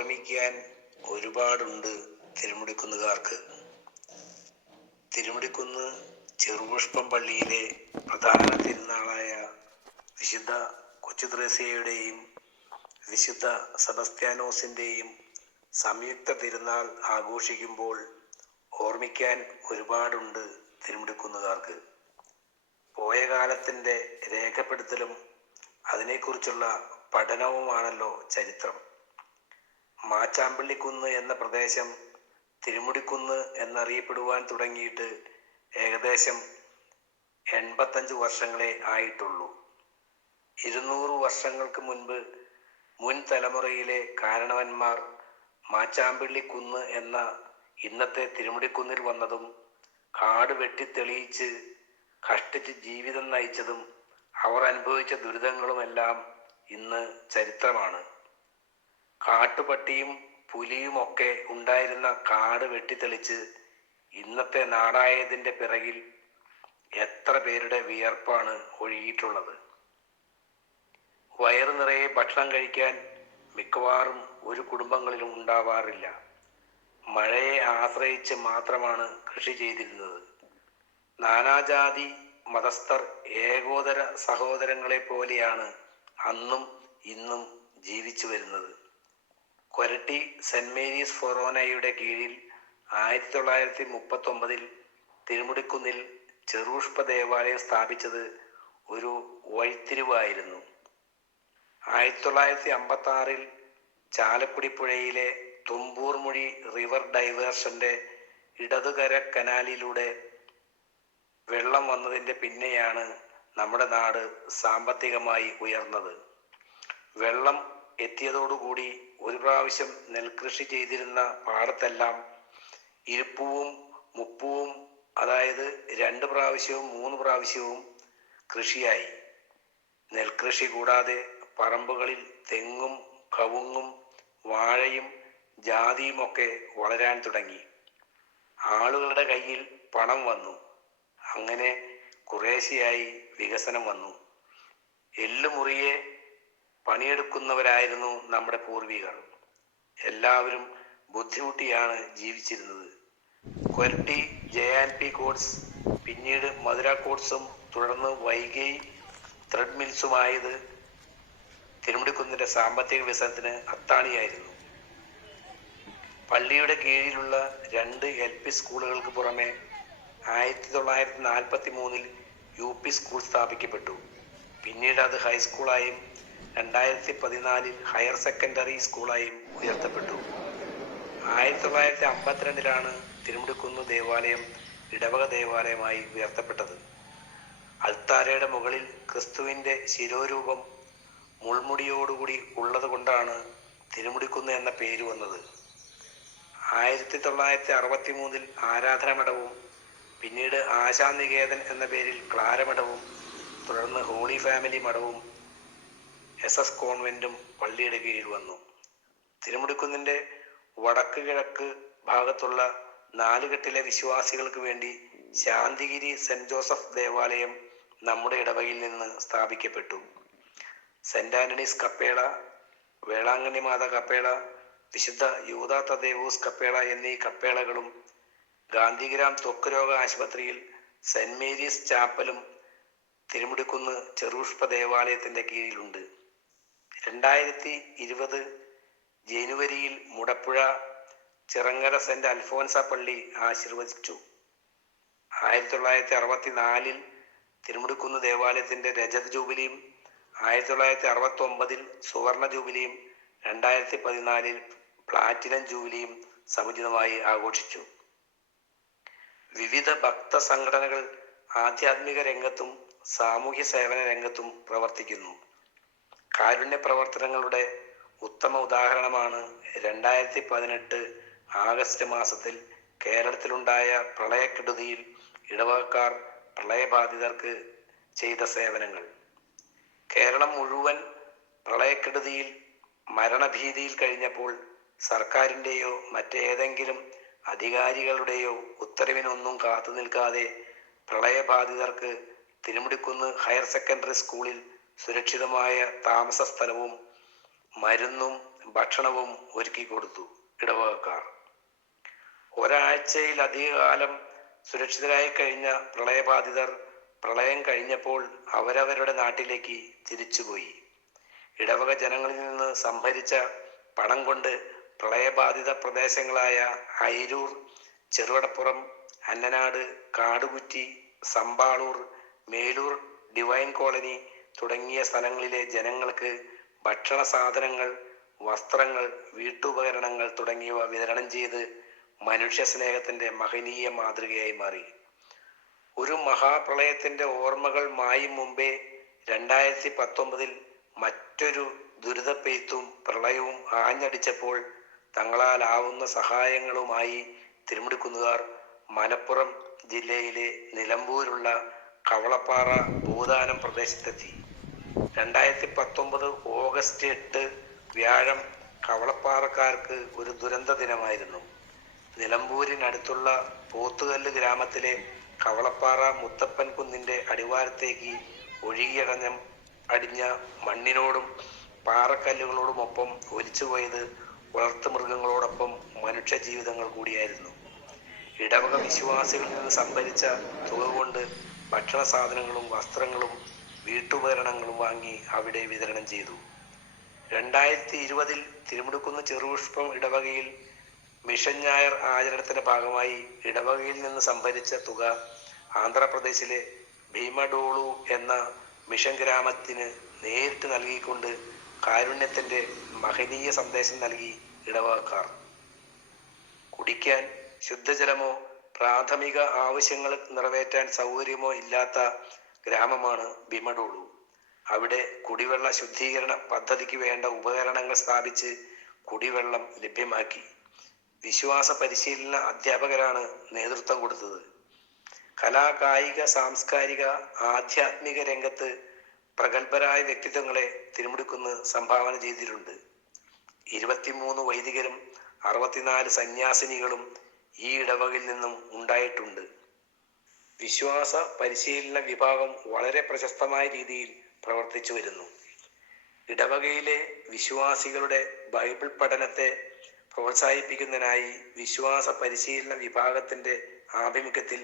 ഓർമ്മിക്കാൻ ഒരുപാടുണ്ട് തിരുമുടിക്കുന്നുകാർക്ക്. തിരുമുടിക്കുന്ന് ചെറുപുഷ്പം പള്ളിയിലെ പ്രധാന തിരുനാളായ വിശുദ്ധ കൊച്ചുത്രേസ്യയുടെയും വിശുദ്ധ സെബസ്ത്യാനോസിൻ്റെയും സംയുക്ത തിരുനാൾ ആഘോഷിക്കുമ്പോൾ ഓർമ്മിക്കാൻ ഒരുപാടുണ്ട് തിരുമുടിക്കുന്നുകാർക്ക്. പോയ കാലത്തിൻ്റെ രേഖപ്പെടുത്തലും അതിനെക്കുറിച്ചുള്ള പഠനവുമാണല്ലോ ചരിത്രം. മാച്ചാമ്പള്ളിക്കുന്ന് എന്ന പ്രദേശം തിരുമുടിക്കുന്ന് എന്നറിയപ്പെടുവാൻ തുടങ്ങിയിട്ട് ഏകദേശം 85 വർഷങ്ങളെ ആയിട്ടുള്ളൂ. 200 വർഷങ്ങൾക്ക് മുൻപ് മുൻ തലമുറയിലെ കാരണവന്മാർ മാച്ചാമ്പള്ളിക്കുന്ന് എന്ന ഇന്നത്തെ തിരുമുടിക്കുന്നിൽ വന്നതും കാട് വെട്ടിത്തെളിയിച്ച് കഷ്ടിച്ച് ജീവിതം നയിച്ചതും അവർ അനുഭവിച്ച ദുരിതങ്ങളുമെല്ലാം ഇന്ന് ചരിത്രമാണ്. കാട്ടുപട്ടിയും പുലിയുമൊക്കെ ഉണ്ടായിരുന്ന കാട് വെട്ടിത്തെളിച്ച് ഇന്നത്തെ നാടായതിൻ്റെ പിറകിൽ എത്ര പേരുടെ വിയർപ്പാണ് ഒഴുകിയിട്ടുള്ളത്. വയറു നിറയെ ഭക്ഷണം കഴിക്കാൻ മിക്കവാറും ഒരു കുടുംബങ്ങളിലും ഉണ്ടാവാറില്ല. മഴയെ ആശ്രയിച്ച് മാത്രമാണ് കൃഷി ചെയ്തിരുന്നത്. നാനാജാതി മതസ്ഥർ ഏകോദര സഹോദരങ്ങളെ പോലെയാണ് അന്നും ഇന്നും ജീവിച്ചു വരുന്നത്. കൊരട്ടി സെന്റ് മേരീസ് ഫൊറോനയുടെ കീഴിൽ 1939 തിരുമുടിക്കുന്നിൽ ചെറുപുഷ്പ ദേവാലയം സ്ഥാപിച്ചത് ഒരു വഴിത്തിരിവായിരുന്നു. 1956 ചാലക്കുടി പുഴയിലെ തുമ്പൂർമുഴി റിവർ ഡൈവേർഷന്റെ ഇടതുകര കനാലിലൂടെ വെള്ളം വന്നതിൻ്റെ പിന്നെയാണ് നമ്മുടെ നാട് സാമ്പത്തികമായി ഉയർന്നത്. വെള്ളം എത്തിയതോടുകൂടി ഒരു പ്രാവശ്യം നെൽകൃഷി ചെയ്തിരുന്ന പാടത്തെല്ലാം ഇരുപ്പുവും മുപ്പുവും, അതായത് 2 പ്രാവശ്യവും 3 പ്രാവശ്യവും കൃഷിയായി. നെൽകൃഷി കൂടാതെ പറമ്പുകളിൽ തെങ്ങും കവുങ്ങും വാഴയും ജാതിയുമൊക്കെ വളരാൻ തുടങ്ങി. ആളുകളുടെ കയ്യിൽ പണം വന്നു. അങ്ങനെ കുറേശ്ശെയായി വികസനം വന്നു. എല്ലുമുറിയെ പണിയെടുക്കുന്നവരായിരുന്നു നമ്മുടെ പൂർവികർ. എല്ലാവരും ബുദ്ധിമുട്ടിയാണ് ജീവിച്ചിരുന്നത്. കൊരട്ടി JNP കോഡ്സ്, പിന്നീട് മധുര കോഡ്സും തുടർന്ന് വൈഗൈ ത്രെഡ് മിൽസുമായത് തിരുമുടിക്കുന്നിൻ്റെ സാമ്പത്തിക വികസനത്തിന് അത്താണിയായിരുന്നു. പള്ളിയുടെ കീഴിലുള്ള 2 LP സ്കൂളുകൾക്ക് പുറമെ 1943 UP സ്കൂൾ സ്ഥാപിക്കപ്പെട്ടു. പിന്നീട് അത് ഹൈസ്കൂളായും 2014 ഹയർ സെക്കൻഡറി സ്കൂളായും ഉയർത്തപ്പെട്ടു. 1952 തിരുമുടിക്കുന്ന് ദേവാലയം ഇടവക ദേവാലയമായി ഉയർത്തപ്പെട്ടത്. അൾത്താരയുടെ മുകളിൽ ക്രിസ്തുവിൻ്റെ ശിരോരൂപം മുൾമുടിയോടുകൂടി ഉള്ളത് കൊണ്ടാണ് തിരുമുടിക്കുന്ന് എന്ന പേര് വന്നത്. 1963 ആരാധനമഠവും പിന്നീട് ആശാനികേതൻ എന്ന പേരിൽ ക്ലാരമഠവും തുടർന്ന് ഹോളി ഫാമിലി മഠവും SS കോൺവെന്റും പള്ളിയുടെ കീഴിൽ വന്നു. തിരുമുടിക്കുന്നിൻ്റെ വടക്ക് കിഴക്ക് ഭാഗത്തുള്ള 4 കെട്ടിലെ വിശ്വാസികൾക്ക് വേണ്ടി ശാന്തിഗിരി സെന്റ് ജോസഫ് ദേവാലയം നമ്മുടെ ഇടവകയിൽ നിന്ന് സ്ഥാപിക്കപ്പെട്ടു. സെന്റ് ആന്റണീസ് കപ്പേള, വേളാങ്കണ്ണി മാതാ കപ്പേള, വിശുദ്ധ യൂദാ തദേവൂസ് കപ്പേള എന്നീ കപ്പേളകളും ഗാന്ധിഗ്രാം ത്വക്ക് രോഗ ആശുപത്രിയിൽ സെന്റ് മേരീസ് ചാപ്പലും തിരുമുടിക്കുന്ന് ചെറുപുഷ്പ ദേവാലയത്തിൻ്റെ കീഴിലുണ്ട്. 2020 ജനുവരിയിൽ മുടപ്പുഴ ചിറങ്ങര സെന്റ് അൽഫോൻസ പള്ളി ആശീർവദിച്ചു. 1964 തിരുമുടിക്കുന്ന് ദേവാലയത്തിൻ്റെ രജത ജൂബിലിയും 1969 സുവർണ ജൂബിലിയും 2014 പ്ലാറ്റിനം ജൂബിലിയും സമുചിതമായി ആഘോഷിച്ചു. വിവിധ ഭക്ത സംഘടനകൾ ആധ്യാത്മിക രംഗത്തും സാമൂഹ്യ സേവന രംഗത്തും പ്രവർത്തിക്കുന്നു. കാരുണ്യ പ്രവർത്തനങ്ങളുടെ ഉത്തമ ഉദാഹരണമാണ് 2018 ആഗസ്റ്റ് മാസത്തിൽ കേരളത്തിലുണ്ടായ പ്രളയക്കെടുതിയിൽ ഇടവകക്കാർ പ്രളയബാധിതർക്ക് ചെയ്ത സേവനങ്ങൾ. കേരളം മുഴുവൻ പ്രളയക്കെടുതിയിൽ മരണഭീതിയിൽ കഴിഞ്ഞപ്പോൾ സർക്കാരിൻ്റെയോ മറ്റേതെങ്കിലും അധികാരികളുടെയോ ഉത്തരവിനൊന്നും കാത്തു നിൽക്കാതെ പ്രളയബാധിതർക്ക് തിരുമുടിക്കുന്ന് ഹയർ സെക്കൻഡറി സ്കൂളിൽ സുരക്ഷിതമായ താമസ സ്ഥലവും മരുന്നും ഭക്ഷണവും ഒരുക്കി കൊടുത്തു ഇടവകക്കാർ. ഒരാഴ്ചയിലധികകാലം സുരക്ഷിതരായി കഴിഞ്ഞ പ്രളയബാധിതർ പ്രളയം കഴിഞ്ഞപ്പോൾ അവരവരുടെ നാട്ടിലേക്ക് തിരിച്ചുപോയി. ഇടവക ജനങ്ങളിൽ നിന്ന് സംഭരിച്ച പണം കൊണ്ട് പ്രളയബാധിത പ്രദേശങ്ങളായ അയിരൂർ, ചെറുവടപ്പുറം, അന്നനാട്, കാടുകുറ്റി, സമ്പാളൂർ, മേലൂർ, ഡിവൈൻ കോളനി തുടങ്ങിയ സ്ഥലങ്ങളിലെ ജനങ്ങൾക്ക് ഭക്ഷണ സാധനങ്ങൾ, വസ്ത്രങ്ങൾ, വീട്ടുപകരണങ്ങൾ തുടങ്ങിയവ വിതരണം ചെയ്ത് മനുഷ്യ സ്നേഹത്തിന്റെ മഹനീയ മാതൃകയായി മാറി. ഒരു മഹാപ്രളയത്തിന്റെ ഓർമ്മകൾ മായും മുമ്പേ 2019 മറ്റൊരു ദുരിതപ്പെയ്ത്തും പ്രളയവും ആഞ്ഞടിച്ചപ്പോൾ തങ്ങളാലാവുന്ന സഹായങ്ങളുമായി തിരുമുടിക്കുന്നുകാർ മലപ്പുറം ജില്ലയിലെ നിലമ്പൂരുള്ള കവളപ്പാറ ഭൂദാനം പ്രദേശത്തെത്തി. 2019 ഓഗസ്റ്റ് 8 വ്യാഴം കവളപ്പാറക്കാർക്ക് ഒരു ദുരന്ത ദിനമായിരുന്നു. നിലമ്പൂരിനടുത്തുള്ള പോത്തുകല്ല് ഗ്രാമത്തിലെ കവളപ്പാറ മുത്തപ്പൻ കുന്നിന്റെ അടിവാരത്തേക്ക് അടിഞ്ഞ മണ്ണിനോടും പാറക്കല്ലുകളോടുമൊപ്പം ഒലിച്ചുപോയത് വളർത്തുമൃഗങ്ങളോടൊപ്പം മനുഷ്യ ജീവിതങ്ങൾ കൂടിയായിരുന്നു. ഇടവക വിശ്വാസികളിൽ നിന്ന് സംഭരിച്ച തുക കൊണ്ട് ഭക്ഷണ സാധനങ്ങളും വസ്ത്രങ്ങളും വീട്ടുപകരണങ്ങളും വാങ്ങി അവിടെ വിതരണം ചെയ്തു. 2020 തിരുമുടിക്കുന്ന് ചെറുപുഷ്പം ഇടവകയിൽ മിഷൻ ഞായർ ആചരണത്തിന്റെ ഭാഗമായി ഇടവകയിൽ നിന്ന് സംഭരിച്ച തുക ആന്ധ്രാപ്രദേശിലെ ഭീമഡോളു എന്ന മിഷൻ ഗ്രാമത്തിന് നേരിട്ട് നൽകിക്കൊണ്ട് കാരുണ്യത്തിന്റെ മഹനീയ സന്ദേശം നൽകി ഇടവകക്കാർ. കുടിക്കാൻ ശുദ്ധജലമോ പ്രാഥമിക ആവശ്യങ്ങൾ നിറവേറ്റാൻ സൗകര്യമോ ഇല്ലാത്ത ഗ്രാമമാണ് ഭീമഡോളു. അവിടെ കുടിവെള്ള ശുദ്ധീകരണ പദ്ധതിക്ക് വേണ്ട ഉപകരണങ്ങൾ സ്ഥാപിച്ച് കുടിവെള്ളം ലഭ്യമാക്കി. വിശ്വാസ പരിശീലന അധ്യാപകരാണ് നേതൃത്വം കൊടുത്തത്. കലാ, കായിക, സാംസ്കാരിക, ആധ്യാത്മിക രംഗത്ത് പ്രഗത്ഭരായ വ്യക്തിത്വങ്ങളെ തിരുമുടിക്കുന്ന് സംഭാവന ചെയ്തിട്ടുണ്ട്. 23 വൈദികരും 64 സന്യാസിനികളും ഈ ഇടവകയിൽ നിന്നും ഉണ്ടായിട്ടുണ്ട്. വിശ്വാസ പരിശീലന വിഭാഗം വളരെ പ്രശസ്തമായ രീതിയിൽ പ്രവർത്തിച്ചു വരുന്നു. ഇടവകയിലെ വിശ്വാസികളുടെ ബൈബിൾ പഠനത്തെ പ്രോത്സാഹിപ്പിക്കുന്നതിനായി വിശ്വാസ പരിശീലന വിഭാഗത്തിന്റെ ആഭിമുഖ്യത്തിൽ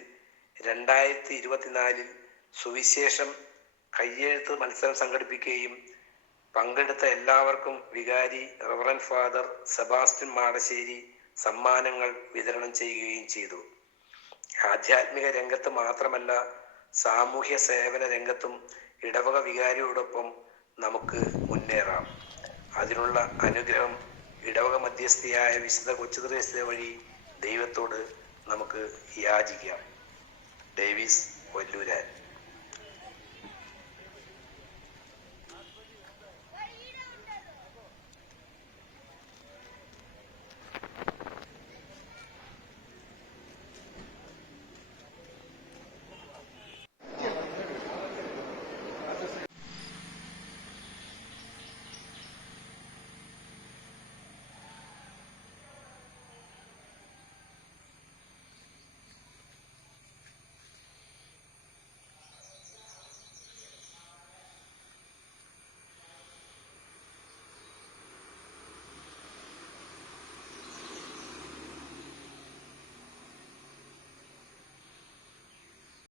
2024 സുവിശേഷം കയ്യെഴുത്ത് മത്സരം സംഘടിപ്പിക്കുകയും പങ്കെടുത്ത എല്ലാവർക്കും വികാരി റവറന്റ് ഫാദർ സെബാസ്റ്റ്യൻ മാടശ്ശേരി സമ്മാനങ്ങൾ വിതരണം ചെയ്യുകയും ചെയ്തു. ആധ്യാത്മിക രംഗത്ത് മാത്രമല്ല, സാമൂഹ്യ സേവന രംഗത്തും ഇടവക വികാരിയോടൊപ്പം നമുക്ക് മുന്നേറാം. അതിനുള്ള അനുഗ്രഹം ഇടവക മധ്യസ്ഥയായ വിശുദ്ധ കൊച്ചുത്രേസ്യ വഴി ദൈവത്തോട് നമുക്ക് യാചിക്കാം. ഡേവിസ് വല്ലൂരാൻ.